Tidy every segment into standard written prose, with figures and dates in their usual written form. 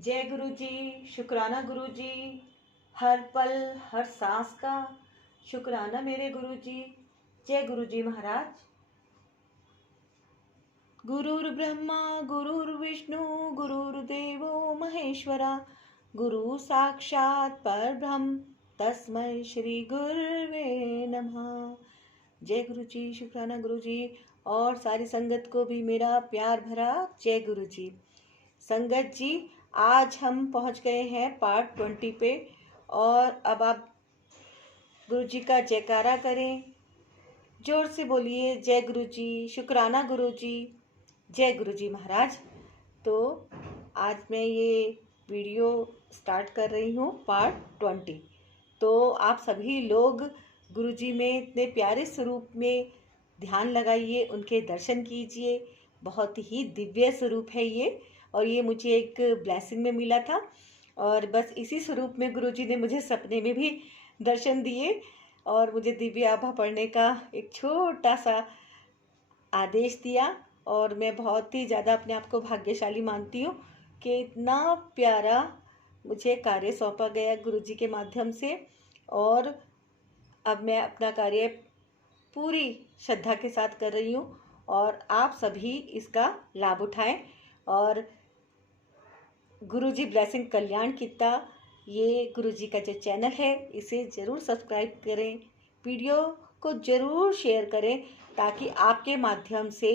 जय गुरु जी। शुक्राना गुरु जी। हर पल हर सांस का शुक्राना मेरे गुरु जी। जय गुरु जी महाराज। गुरुर् ब्रह्मा गुरुर्विष्णु गुरुर्देवो महेश्वरा, गुरु साक्षात परब्रह्म तस्मै श्री गुरुवे नमः। जय गुरु जी। शुक्राना गुरु जी और सारी संगत को भी मेरा प्यार भरा जय गुरु जी। संगत जी, आज हम पहुंच गए हैं पार्ट 20 पे और अब आप गुरु जी का जयकारा करें, जोर से बोलिए जय गुरु जी। शुक्राना गुरु जी। जय गुरु जी महाराज। तो आज मैं ये वीडियो स्टार्ट कर रही हूँ पार्ट 20। तो आप सभी लोग गुरु जी में इतने प्यारे स्वरूप में ध्यान लगाइए, उनके दर्शन कीजिए। बहुत ही दिव्य स्वरूप है ये, और ये मुझे एक ब्लेसिंग में मिला था और बस इसी स्वरूप में गुरुजी ने मुझे सपने में भी दर्शन दिए और मुझे दिव्य आभा पढ़ने का एक छोटा सा आदेश दिया। और मैं बहुत ही ज़्यादा अपने आप को भाग्यशाली मानती हूँ कि इतना प्यारा मुझे कार्य सौंपा गया गुरुजी के माध्यम से, और अब मैं अपना कार्य पूरी श्रद्धा के साथ कर रही हूँ और आप सभी इसका लाभ उठाएं। और गुरुजी ब्लेसिंग कल्याण कित्ता, ये गुरुजी का जो चैनल है इसे ज़रूर सब्सक्राइब करें, वीडियो को ज़रूर शेयर करें ताकि आपके माध्यम से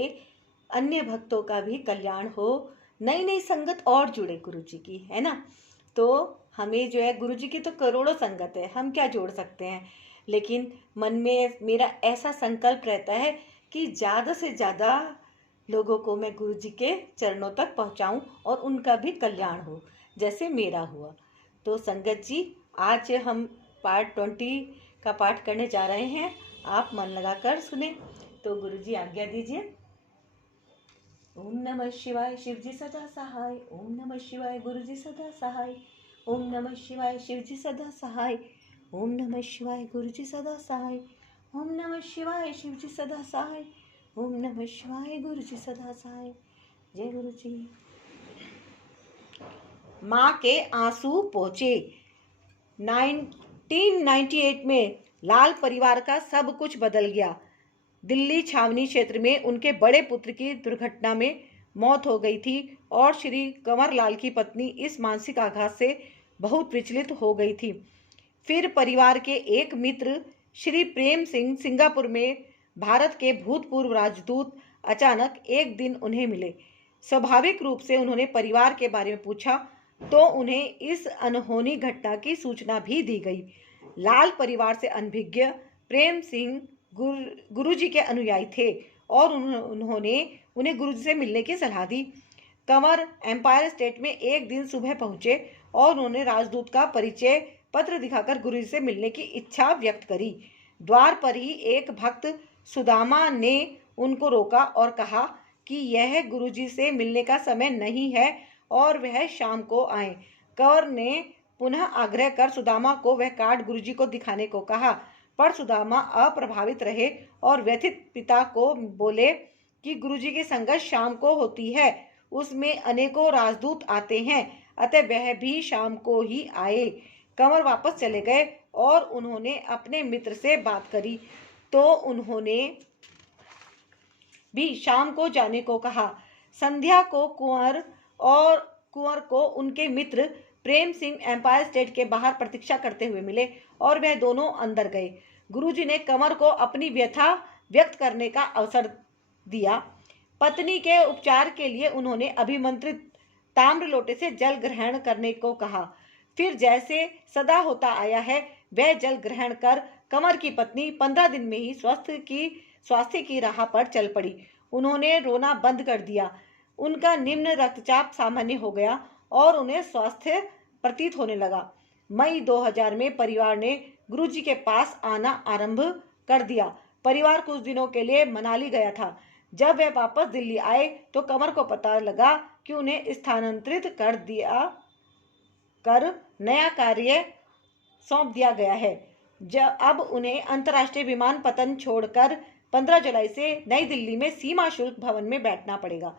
अन्य भक्तों का भी कल्याण हो, नई नई संगत और जुड़े गुरुजी की, है ना। तो हमें जो है गुरुजी की तो करोड़ों संगत है, हम क्या जोड़ सकते हैं, लेकिन मन में मेरा ऐसा संकल्प रहता है कि ज़्यादा से ज़्यादा लोगों को मैं गुरु जी के चरणों तक पहुंचाऊं और उनका भी कल्याण हो जैसे मेरा हुआ। तो संगत जी, आज हम पार्ट 20 का पाठ करने जा रहे हैं, आप मन लगाकर सुने। तो गुरु जी आज्ञा दीजिए। ओम नमः शिवाय शिव जी सदा सहाय, ओम नमः शिवाय गुरु जी सदा सहाय, ओम नमः शिवाय शिव जी सदा सहाय, ओम नमः शिवाय गुरु जी सदा सहाय, ओम नमः शिवाय शिव जी सदा सहाय, ओम नमः शिवाय गुरु जी सदा सहाय। जय गुरु जी। माँ के आंसू पहुँचे। 1998 में लाल परिवार का सब कुछ बदल गया। दिल्ली छावनी क्षेत्र में उनके बड़े पुत्र की दुर्घटना में मौत हो गई थी और श्री कंवरलाल की पत्नी इस मानसिक आघात से बहुत विचलित हो गई थी। फिर परिवार के एक मित्र श्री प्रेम सिंह सिंगापुर में भारत के भूतपूर्व राजदूत अचानक एक दिन उन्हें मिले। स्वाभाविक रूप से उन्होंने परिवार के बारे में पूछा तो उन्हें इस अनहोनी घटना की सूचना भी दी गई। लाल परिवार से अनभिज्ञ प्रेम सिंह गुरुजी के अनुयायी थे और उन्होंने उन्हें गुरुजी से मिलने की सलाह दी। कंवर एम्पायर स्टेट में एक दिन सुबह पहुंचे और उन्होंने राजदूत का परिचय पत्र दिखाकर गुरुजी से मिलने की इच्छा व्यक्त करी। द्वार पर ही एक भक्त सुदामा ने उनको रोका और कहा कि यह गुरुजी से मिलने का समय नहीं है और वह शाम को आए। कंवर ने पुनः आग्रह कर सुदामा को वह कार्ड गुरुजी को दिखाने को कहा, पर सुदामा अप्रभावित रहे और व्यथित पिता को बोले कि गुरुजी की संगत शाम को होती है, उसमें अनेकों राजदूत आते हैं, अतः वह भी शाम को ही आए। कंवर वापस चले गए और उन्होंने अपने मित्र से बात करी तो उन्होंने भी शाम को जाने को कहा। संध्या को कुंवर को उनके मित्र प्रेम सिंह एम्पायर स्टेट के बाहर प्रतीक्षा करते हुए मिले और वह दोनों अंदर गए। गुरुजी ने कंवर को अपनी व्यथा व्यक्त करने का अवसर दिया। पत्नी के उपचार के लिए उन्होंने अभिमंत्रित ताम्र लोटे से जल ग्रहण करने को कहा। फिर जैसे सदा होता आया है वह जल ग्रहण कर कंवर की पत्नी 15 दिन में ही स्वास्थ्य की राह पर चल पड़ी। उन्होंने रोना बंद कर दिया। उनका निम्न रक्तचाप सामान्य हो गया और उन्हें स्वास्थ्य प्रतीत होने लगा। मई 2000 में परिवार ने गुरुजी के पास आना आरंभ कर दिया। परिवार कुछ दिनों के लिए मनाली गया था। जब वह वापस दिल्ली आए तो कंवर को पता लगा कि उन्हें स्थानांतरित कर नया कार्य सौंप दिया गया है। अब उन्हें अंतर्राष्ट्रीय विमान पतन छोड़कर 15 जुलाई से नई दिल्ली में सीमा शुल्क भवन में बैठना पड़ेगा।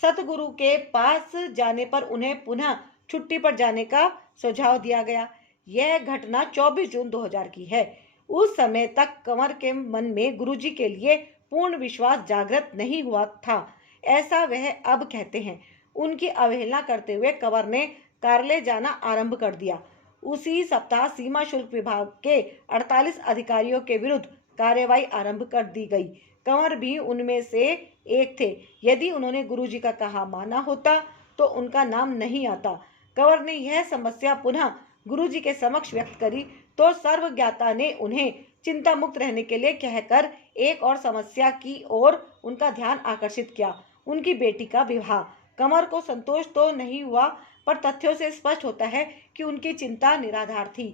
सतगुरु के पास जाने पर उन्हें पुनः छुट्टी पर जाने का सुझाव दिया गया। यह घटना 24 जून 2000 की है। उस समय तक कंवर के मन में गुरुजी के लिए पूर्ण विश्वास जागृत नहीं हुआ था, ऐसा वह अब कहते हैं। उनकी अवहेलना करते हुए कंवर ने कार्यालय जाना आरंभ कर दिया। उसी सप्ताह सीमा शुल्क विभाग के 48 अधिकारियों के विरुद्ध कार्यवाही आरंभ कर दी गई। कंवर भी उनमें से एक थे। यदि उन्होंने गुरुजी का कहा माना होता तो उनका नाम नहीं आता। कंवर ने यह समस्या पुनः गुरुजी के समक्ष व्यक्त करी तो सर्वज्ञाता ने उन्हें चिंता मुक्त रहने के लिए कहकर एक और समस्या की ओर उनका ध्यान आकर्षित किया, उनकी बेटी का विवाह। कंवर को संतोष तो नहीं हुआ, पर तथ्यों से स्पष्ट होता है कि उनकी चिंता निराधार थी।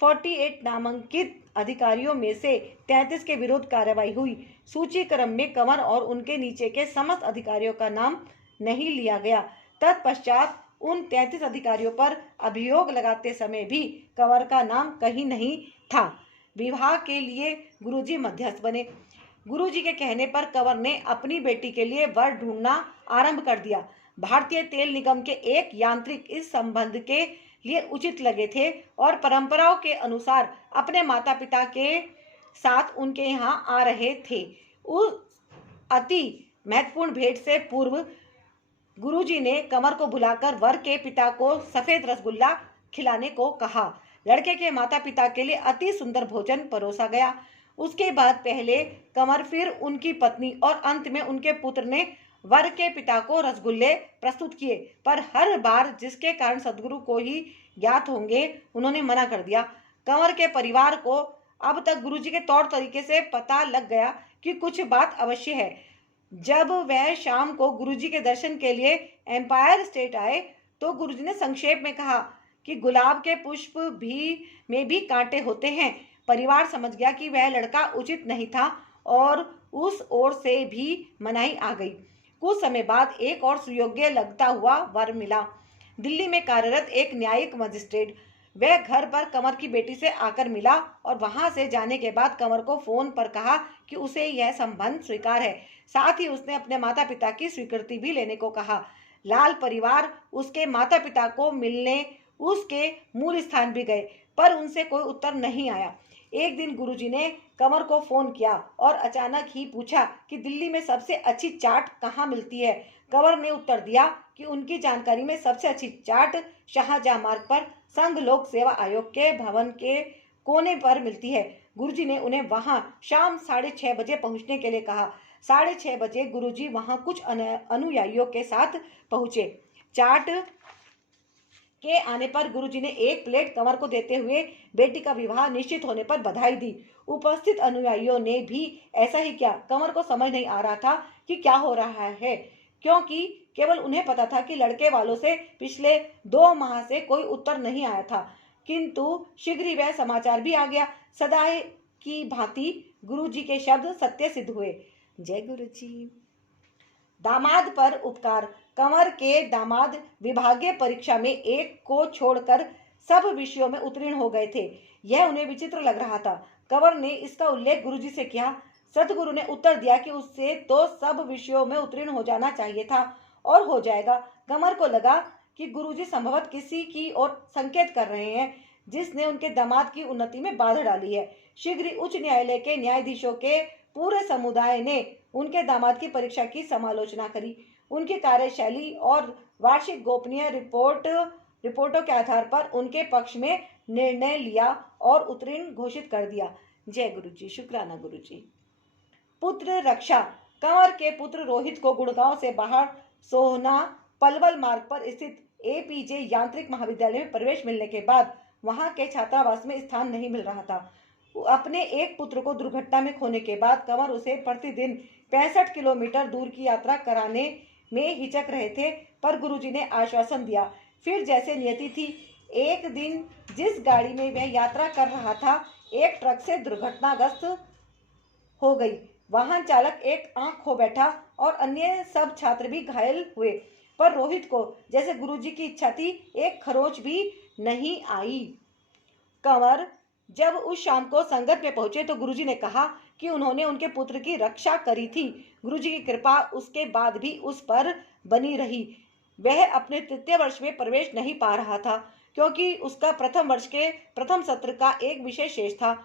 48 नामांकित अधिकारियों में से 33 के विरुद्ध कार्रवाई हुई। सूची क्रम में कंवर और उनके नीचे के समस्त अधिकारियों का नाम नहीं लिया गया। तत्पश्चात उन 33 अधिकारियों पर अभियोग लगाते समय भी कंवर का नाम कहीं नहीं था। विवाह के लिए गुरुजी मध्यस्थ बने। गुरुजी के कहने पर कंवर ने अपनी बेटी के लिए वर ढूंढना आरंभ कर दिया। भारतीय तेल निगम के एक यांत्रिक इस संबंध के लिए उचित लगे थे और परंपराओं के अनुसार अपने माता पिता के साथ उनके यहाँ आ रहे थे। उस अति महत्वपूर्ण भेंट से पूर्व गुरुजी ने कंवर को बुलाकर वर के पिता को सफेद रसगुल्ला खिलाने को कहा। लड़के के माता पिता के लिए अति सुंदर भोजन परोसा गया। उसके बाद पहले कंवर, फिर उनकी पत्नी और अंत में उनके पुत्र ने वर के पिता को रसगुल्ले प्रस्तुत किए, पर हर बार जिसके कारण सदगुरु को ही ज्ञात होंगे, उन्होंने मना कर दिया। कंवर के परिवार को अब तक गुरुजी के तौर तरीके से पता लग गया कि कुछ बात अवश्य है। जब वह शाम को गुरुजी के दर्शन के लिए एम्पायर स्टेट आए तो गुरुजी ने संक्षेप में कहा कि गुलाब के पुष्प में भी कांटे होते हैं। परिवार समझ गया कि वह लड़का उचित नहीं था और उस ओर से भी मनाही आ गई। कुछ समय बाद एक और सुयोग्य लगता हुआ वर मिला। दिल्ली में कार्यरत एक न्यायिक मजिस्ट्रेट। वह घर पर कंवर की बेटी से आकर मिला और वहां से जाने के बाद कंवर को फोन पर कहा कि उसे यह संबंध स्वीकार है। साथ ही उसने अपने माता पिता की स्वीकृति भी लेने को कहा। लाल परिवार उसके माता पिता को मिलने उसके मूल स्थान भी गए, पर उनसे कोई उत्तर नहीं आया। एक दिन गुरुजी ने कंवर को फोन किया और अचानक ही पूछा कि दिल्ली में सबसे अच्छी चाट कहाँ मिलती है। कंवर ने उत्तर दिया कि उनकी जानकारी में सबसे अच्छी चाट शाहजहां मार्ग पर संघ लोक सेवा आयोग के भवन के कोने पर मिलती है। गुरुजी ने उन्हें वहां शाम 6:30 बजे पहुंचने के लिए कहा। 6:30 बजे गुरुजी वहां कुछ अनुयायियों के साथ पहुंचे। चाट के आने पर गुरुजी ने एक प्लेट कंवर को देते हुए बेटी का विवाह निश्चित होने पर बधाई दी। उपस्थित अनुयायियों ने भी ऐसा ही किया। कंवर को समझ नहीं आ रहा था कि क्या हो रहा है, क्योंकि केवल उन्हें पता था कि लड़के वालों से पिछले 2 माह से कोई उत्तर नहीं आया था, किंतु शीघ्र ही वह समाचार भी आ गया। सदा की भांति गुरुजी के शब्द सत्य सिद्ध हुए। जय गुरुजी। दामाद पर उपकार। कंवर के दामाद विभागीय परीक्षा में एक को छोड़कर सब विषयों में उत्तीर्ण हो गए थे। यह उन्हें विचित्र लग रहा था। कंवर ने इसका उल्लेख गुरुजी से किया। सतगुरु ने उत्तर दिया कि उससे तो सब विषयों में उत्तीर्ण हो जाना चाहिए था और हो जाएगा। कंवर को लगा कि गुरुजी संभवतः किसी की ओर संकेत कर रहे हैं जिसने उनके दामाद की उन्नति में बाधा डाली है। शीघ्र ही उच्च न्यायालय के न्यायाधीशों के पूरे समुदाय ने उनके दामाद की परीक्षा की समालोचना करी। उनकी कार्यशैली और वार्षिक गोपनीय रिपोर्टों के आधार पर उनके पक्ष में निर्णय लिया और उत्तीर्ण घोषित कर दिया। जय गुरुजी। शुक्राना गुरुजी। पुत्र रक्षा। कंवर के पुत्र रोहित को गुड़गांव से बाहर सोहना पलवल मार्ग पर स्थित एपीजे यांत्रिक महाविद्यालय में प्रवेश मिलने के बाद वहां के छात्रावास में स्थान नहीं मिल रहा था। अपने एक पुत्र को दुर्घटना में खोने के बाद कंवर उसे प्रतिदिन 65 किलोमीटर दूर की यात्रा कराने में हिचक रहे थे, पर गुरुजी ने आश्वासन दिया। फिर जैसे नियति थी, एक दिन जिस गाड़ी में वह यात्रा कर रहा था, एक ट्रक से दुर्घटनाग्रस्त हो गई। वाहन चालक एक आंख खो बैठा और अन्य सब छात्र भी घायल हुए, पर रोहित को, जैसे गुरुजी की इच्छा थी, एक खरोच भी नहीं आई। कंवर जब उस शाम को संगत में पहुंचे तो गुरुजी ने कहा कि उन्होंने उनके पुत्र की रक्षा करी थी। गुरुजी की कृपा उसके बाद भी उस पर बनी रही। वह अपने तृतीय वर्ष में प्रवेश नहीं पा रहा था, क्योंकि उसका प्रथम वर्ष के प्रथम सत्र का एक विषय शेष था।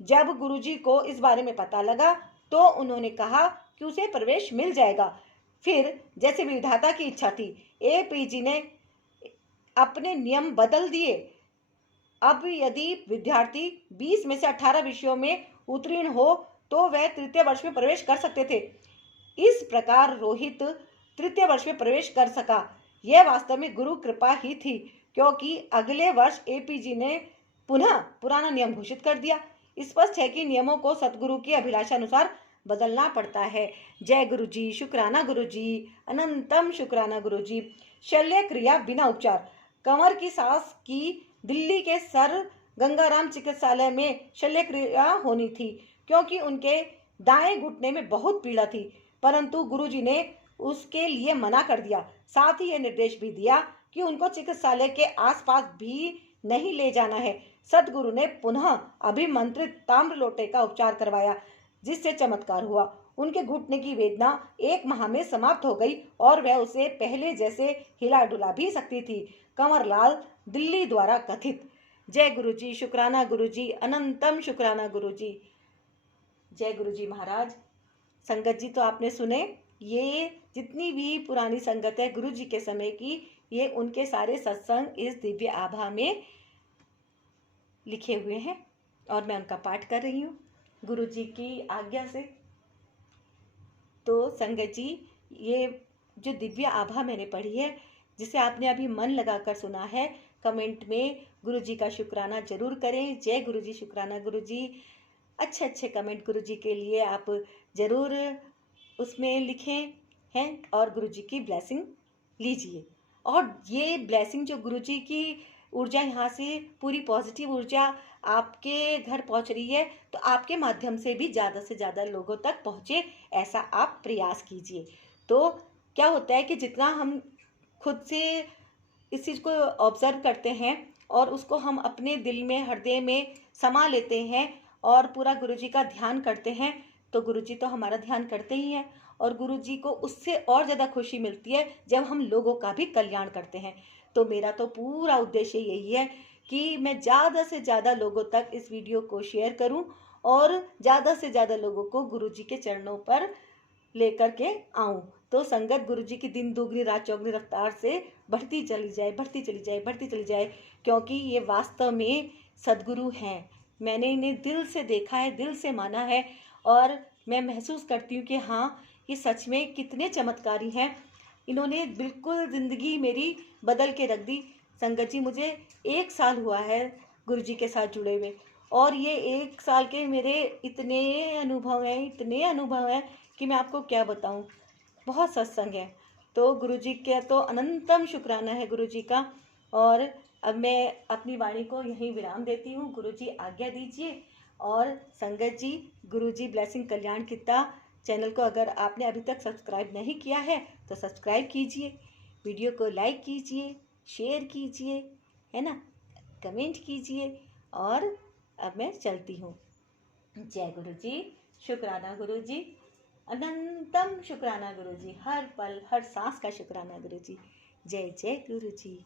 जब गुरुजी को इस बारे में पता लगा तो उन्होंने कहा कि उसे प्रवेश मिल जाएगा। फिर जैसे विधाता की इच्छा थी, एपीजी ने अपने नियम बदल दिए। अब यदि विद्यार्थी 20 में से 18 विषयों में उत्तीर्ण हो तो वह तृतीय वर्ष में प्रवेश कर सकते थे। इस प्रकार रोहित तृतीय वर्ष में प्रवेश कर सका। यह वास्तव में गुरु कृपा ही थी, क्योंकि अगले वर्ष एपीजी ने पुनः पुराना नियम घोषित कर दिया। स्पष्ट है कि नियमों को सतगुरु की अभिलाषा अनुसार बदलना पड़ता है। जय गुरु जी, शुक्राना गुरु जी, अनंतम शुक्राना गुरु जी। शल्य क्रिया बिना उपचार। कंवर की सास की दिल्ली के सर गंगाराम चिकित्सालय में शल्य क्रिया होनी थी, क्योंकि उनके दाएं घुटने में बहुत पीड़ा थी, परंतु गुरुजी ने उसके लिए मना कर दिया। साथ ही यह निर्देश भी दिया कि उनको चिकित्सालय के आसपास भी नहीं ले जाना है। सतगुरु ने पुनः अभिमंत्रित ताम्र लोटे का उपचार करवाया, जिससे चमत्कार हुआ। उनके घुटने की वेदना 1 माह में समाप्त हो गई और वह उसे पहले जैसे हिला डुला भी सकती थी। कंवरलाल दिल्ली द्वारा कथित। जय गुरु जी, शुक्राना गुरु जी, अनंतम शुक्राना गुरु जी। जय गुरु जी महाराज। संगत जी तो आपने सुने, ये जितनी भी पुरानी संगत है गुरु जी के समय की, ये उनके सारे सत्संग इस दिव्य आभा में लिखे हुए हैं और मैं उनका पाठ कर रही हूँ गुरु जी की आज्ञा से। तो संगत जी, ये जो दिव्य आभा मैंने पढ़ी है, जिसे आपने अभी मन लगाकर सुना है, कमेंट में गुरु जी का शुक्राना जरूर करें। जय गुरु जी, शुक्राना गुरु जी। अच्छे अच्छे कमेंट गुरु जी के लिए आप जरूर उसमें लिखें हैं और गुरु जी की ब्लेसिंग लीजिए। और ये ब्लेसिंग जो गुरु जी की ऊर्जा, यहाँ से पूरी पॉजिटिव ऊर्जा आपके घर पहुँच रही है, तो आपके माध्यम से भी ज़्यादा से ज़्यादा लोगों तक पहुँचे, ऐसा आप प्रयास कीजिए। तो क्या होता है कि जितना हम खुद से इस चीज़ को ऑब्जर्व करते हैं और उसको हम अपने दिल में, हृदय में समा लेते हैं और पूरा गुरुजी का ध्यान करते हैं, तो गुरुजी तो हमारा ध्यान करते ही हैं और गुरुजी को उससे और ज़्यादा खुशी मिलती है जब हम लोगों का भी कल्याण करते हैं। तो मेरा तो पूरा उद्देश्य यही है कि मैं ज़्यादा से ज़्यादा लोगों तक इस वीडियो को शेयर करूं और ज़्यादा से ज़्यादा लोगों को गुरुजी के चरणों पर लेकर के आऊं। तो संगत गुरुजी की दिन दुगनी रात चौगनी रफ्तार से बढ़ती चली जाए, बढ़ती चली जाए, बढ़ती चली जाए, क्योंकि ये वास्तव में सद्गुरु हैं। मैंने इन्हें दिल से देखा है, दिल से माना है और मैं महसूस करती हूँ कि हाँ, ये सच में कितने चमत्कारी हैं। इन्होंने बिल्कुल ज़िंदगी मेरी बदल के रख दी। संगत जी, मुझे 1 साल हुआ है गुरुजी के साथ जुड़े हुए और ये 1 साल के मेरे इतने अनुभव हैं कि मैं आपको क्या बताऊं। बहुत सत्संग है। तो गुरुजी के तो अनंतम शुक्राना है गुरुजी का। और अब मैं अपनी वाणी को यहीं विराम देती हूँ। गुरुजी आज्ञा दीजिए। और संगत जी, गुरुजी ब्लेसिंग कल्याण कित्ता चैनल को अगर आपने अभी तक सब्सक्राइब नहीं किया है तो सब्सक्राइब कीजिए, वीडियो को लाइक कीजिए, शेयर कीजिए, है ना, कमेंट कीजिए। और अब मैं चलती हूँ। जय गुरु जी, शुक्राना गुरु जी, अनंतम शुक्राना गुरु जी, हर पल हर सांस का शुक्राना गुरु जी। जय जय गुरु जी।